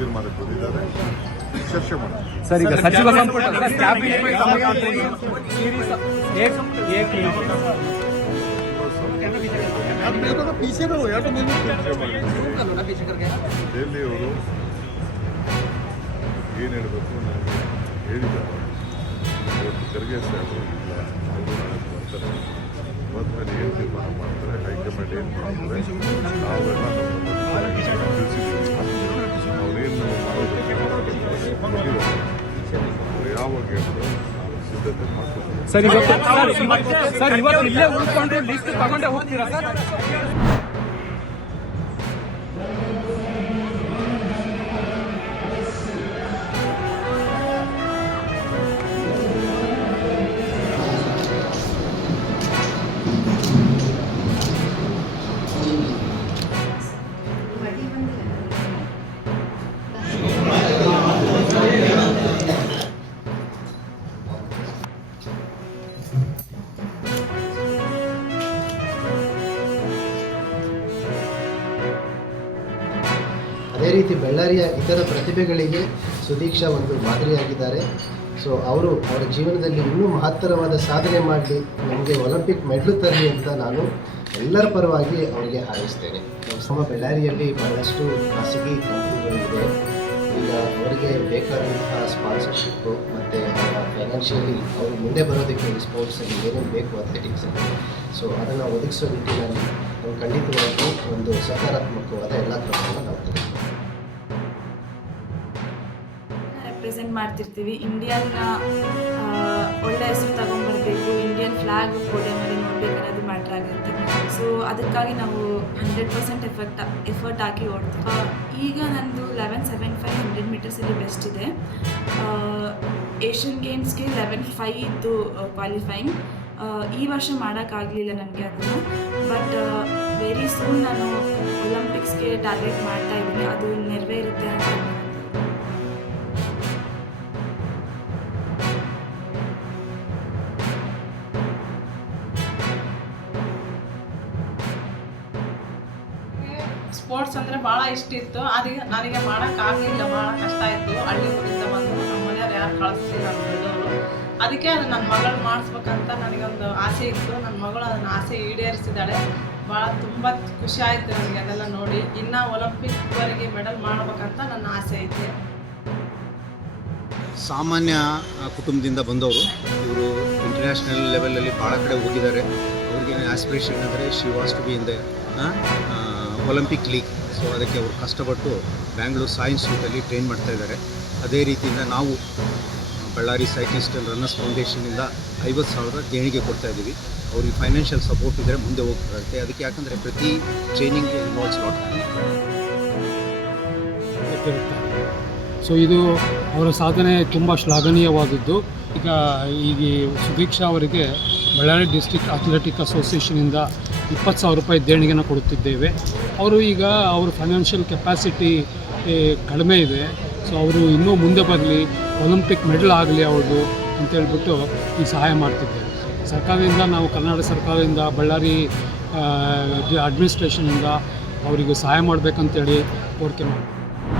ತೀರ್ಮಾನಕ್ಕೆ ಬಂದಿದ್ದಾರೆ, ಚರ್ಚೆ ಮಾಡೋಣ. ಸರ್, ಈಗ ಸಚಿವ ಸಂಪುಟ ದೆಹಲಿಯವರು ಏನು ಹೇಳಬೇಕು ನನಗೆ ಹೇಳಿದ್ದಾರೆ. ಇವತ್ತು ಖರ್ಗೆ ಸಾಹೇಬರು ಇಲ್ಲ, ಅವರು ನಾಳೆ ಬರ್ತಾರೆ. ಬಂದ್ಮೇಲೆ ಏನು ತೀರ್ಮಾನ ಮಾಡ್ತಾರೆ, ಹೈಕಮಾಂಡ್ ಏನು ಮಾಡ್ತಾರೆ, ನಾವೆಲ್ಲ ತಿಳಿಸಿದ್ದೀವಿ. ಅವರೇನು ಯಾವಾಗ ಹೇಳಿದ್ರು ಸಿದ್ಧತೆ ಮಾಡ್ತಾರೆ. ಸರ್, ಇವತ್ತು ಇಲ್ಲೇ ಉಳ್ಕೊಂಡು ಲಿಸ್ಟ್ ತಗೊಂಡೇ ಹೋಗ್ತೀರಾ ಸರ್? ಅದೇ ರೀತಿ ಬಳ್ಳಾರಿಯ ಇತರ ಪ್ರತಿಭೆಗಳಿಗೆ ಸುದೀಕ್ಷಾ ಒಂದು ಮಾದರಿಯಾಗಿದ್ದಾರೆ. ಸೊ ಅವರು ಅವರ ಜೀವನದಲ್ಲಿ ಇನ್ನೂ ಮಹತ್ತರವಾದ ಸಾಧನೆ ಮಾಡಲಿ, ನಮಗೆ ಒಲಿಂಪಿಕ್ ಮೆಡಲ್ ತರಲಿ ಅಂತ ನಾನು ಎಲ್ಲರ ಪರವಾಗಿ ಅವರಿಗೆ ಹಾರೈಸ್ತೇನೆ. ನಮ್ಮ ಬಳ್ಳಾರಿಯಲ್ಲಿ ಬಹಳಷ್ಟು ಖಾಸಗಿ ಕಂಪನಿಗಳಿದೆ. ಈಗ ಅವರಿಗೆ ಬೇಕಾದಂತಹ ಸ್ಪಾನ್ಸರ್ಶಿಪ್ಪು ಮತ್ತು ಫೈನಾನ್ಷಿಯಲಿ ಅವರು ಮುಂದೆ ಬರೋದಕ್ಕೆ ಸ್ಪೋರ್ಟ್ಸಲ್ಲಿ ಏನೇನು ಬೇಕು ಅಥ್ಲೆಟಿಕ್ಸಲ್ಲಿ, ಸೊ ಅದನ್ನು ಒದಗಿಸೋ ನಿಟ್ಟಿನಲ್ಲಿ ನಾವು ಖಂಡಿತವಾಗೂ ಒಂದು ಸಕಾರಾತ್ಮಕವಾದ ಎಲ್ಲ ಕ್ರಮವನ್ನು ನಾವು ತೆಗೆದುಕೊಳ್ಳೋಣ. ರೆಪ್ರೆಸೆಂಟ್ ಮಾಡ್ತಿರ್ತೀವಿ. ಇಂಡಿಯಾನ ಒಳ್ಳೆ ಹೆಸರು ತಗೊಂಡ್ಬರ್ಬೇಕು, ಇಂಡಿಯನ್ ಫ್ಲಾಗ್ ಪೋಡಿಯಮಲ್ಲಿ ನೋಡ್ಬೇಕು ಅನ್ನೋದು ಮ್ಯಾಟ್ರ್ ಆಗಿರುತ್ತೆ. ಸೊ ಅದಕ್ಕಾಗಿ ನಾವು 100% ಎಫರ್ಟ್ ಹಾಕಿ ಓಡ್ತೀವಿ. ಈಗ ನಂದು 11.75 100 ಮೀಟರ್ಸಲ್ಲಿ ಬೆಸ್ಟ್ ಇದೆ. ಏಷ್ಯನ್ ಗೇಮ್ಸ್ಗೆ 11.5 ಇತ್ತು ಕ್ವಾಲಿಫೈಯಿಂಗ್. ಈ ವರ್ಷ ಮಾಡೋಕ್ಕಾಗಲಿಲ್ಲ ನನಗೆ ಅದನ್ನು. ಬಟ್ ವೆರಿ ಸೂನ್ ನಾನು ಒಲಿಂಪಿಕ್ಸ್ಗೆ ಟಾರ್ಗೆಟ್ ಮಾಡ್ತಾ ಇದ್ದೀನಿ, ಅದು ನೆರವೇರುತ್ತೆ ಅಂತ. ಸ್ಪೋರ್ಟ್ಸ್ ಅಂದರೆ ಭಾಳ ಇಷ್ಟ ಇತ್ತು. ಅದಕ್ಕೆ ನನಗೆ ಮಾಡೋಕ್ಕಾಗಲಿಲ್ಲ, ಭಾಳ ಕಷ್ಟ ಇತ್ತು. ಹಳ್ಳಿ ಊರಿಂದ ಬಂದು ನಮ್ಮ ಮನೆಯವ್ರು ಯಾರು ಕಳಿಸ್ಲಿಲ್ಲ, ನಮ್ಮ ದೊಡ್ಡವರು. ಅದಕ್ಕೆ ಅದು ನನ್ನ ಮಗಳು ಮಾಡಿಸ್ಬೇಕಂತ ನನಗೊಂದು ಆಸೆ ಇತ್ತು. ನನ್ನ ಮಗಳು ಅದನ್ನು ಆಸೆ ಈಡೇರಿಸಿದ್ದಾಳೆ. ಭಾಳ ತುಂಬ ಖುಷಿ ಆಯಿತು ನನಗೆ ಅದೆಲ್ಲ ನೋಡಿ. ಇನ್ನು ಒಲಿಂಪಿಕ್ವರೆಗೆ ಮೆಡಲ್ ಮಾಡಬೇಕಂತ ನನ್ನ ಆಸೆ ಐತೆ. ಸಾಮಾನ್ಯ ಕುಟುಂಬದಿಂದ ಬಂದವರು ಇವರು. ಇಂಟರ್ನ್ಯಾಷನಲ್ ಲೆವೆಲಲ್ಲಿ ಭಾಳ ಕಡೆ ಹೋಗಿದ್ದಾರೆ. ಅವ್ರಿಗೆ ಆಸ್ಪಿರೇಷನ್ ಅಂದರೆ she was to be in the Olympic league. So ಅದಕ್ಕೆ ಅವರು ಕಷ್ಟಪಟ್ಟು ಬ್ಯಾಂಗ್ಳೂರು ಸಾಯಿ ಇನ್ಸ್ಟಿಟ್ಯೂಟಲ್ಲಿ ಟ್ರೈನ್ ಮಾಡ್ತಾ ಇದ್ದಾರೆ. ಅದೇ ರೀತಿಯಿಂದ ನಾವು ಬಳ್ಳಾರಿ ಸೈಕ್ಲಿಸ್ಟ್ ಆ್ಯಂಡ್ ರನ್ನರ್ಸ್ ಫೌಂಡೇಶನಿಂದ 50,000 ದೇಣಿಗೆ ಕೊಡ್ತಾ ಇದ್ದೀವಿ. ಅವ್ರಿಗೆ ಫೈನಾನ್ಷಿಯಲ್ ಸಪೋರ್ಟ್ ಇದ್ದರೆ ಮುಂದೆ ಹೋಗ್ತಿರುತ್ತೆ. ಅದಕ್ಕೆ ಯಾಕಂದರೆ ಪ್ರತಿ ಟ್ರೈನಿಂಗ್ ಇನ್ವಾಲ್ವ್ಸ್ ಲಾಟ್. ಸೊ ಇದು ಅವರ ಸಾಧನೆ ತುಂಬ ಶ್ಲಾಘನೀಯವಾದದ್ದು. ಈಗ ಸುದೀಕ್ಷಾ ಅವರಿಗೆ ಬಳ್ಳಾರಿ ಡಿಸ್ಟ್ರಿಕ್ಟ್ ಅಥ್ಲೆಟಿಕ್ ಅಸೋಸಿಯೇಷನಿಂದ 20,000 ರೂಪಾಯಿ ದೇಣಿಗೆನ ಕೊಡುತ್ತಿದ್ದೇವೆ. ಅವರು ಈಗ ಅವ್ರ ಫೈನಾನ್ಷಿಯಲ್ ಕೆಪಾಸಿಟಿ ಕಡಿಮೆ ಇದೆ. ಸೊ ಅವರು ಇನ್ನೂ ಮುಂದೆ ಬರಲಿ, ಒಲಿಂಪಿಕ್ ಮೆಡಲ್ ಆಗಲಿ ಅವ್ರದ್ದು ಅಂತೇಳ್ಬಿಟ್ಟು ಈ ಸಹಾಯ ಮಾಡ್ತಿದ್ದೇವೆ. ಸರ್ಕಾರದಿಂದ ನಾವು ಕರ್ನಾಟಕ ಸರ್ಕಾರದಿಂದ ಬಳ್ಳಾರಿ ಅಡ್ಮಿನಿಸ್ಟ್ರೇಷನಿಂದ ಅವರಿಗೆ ಸಹಾಯ ಮಾಡಬೇಕಂತೇಳಿ ಕೋರಿಕೆ ಮಾಡ್ತೀವಿ.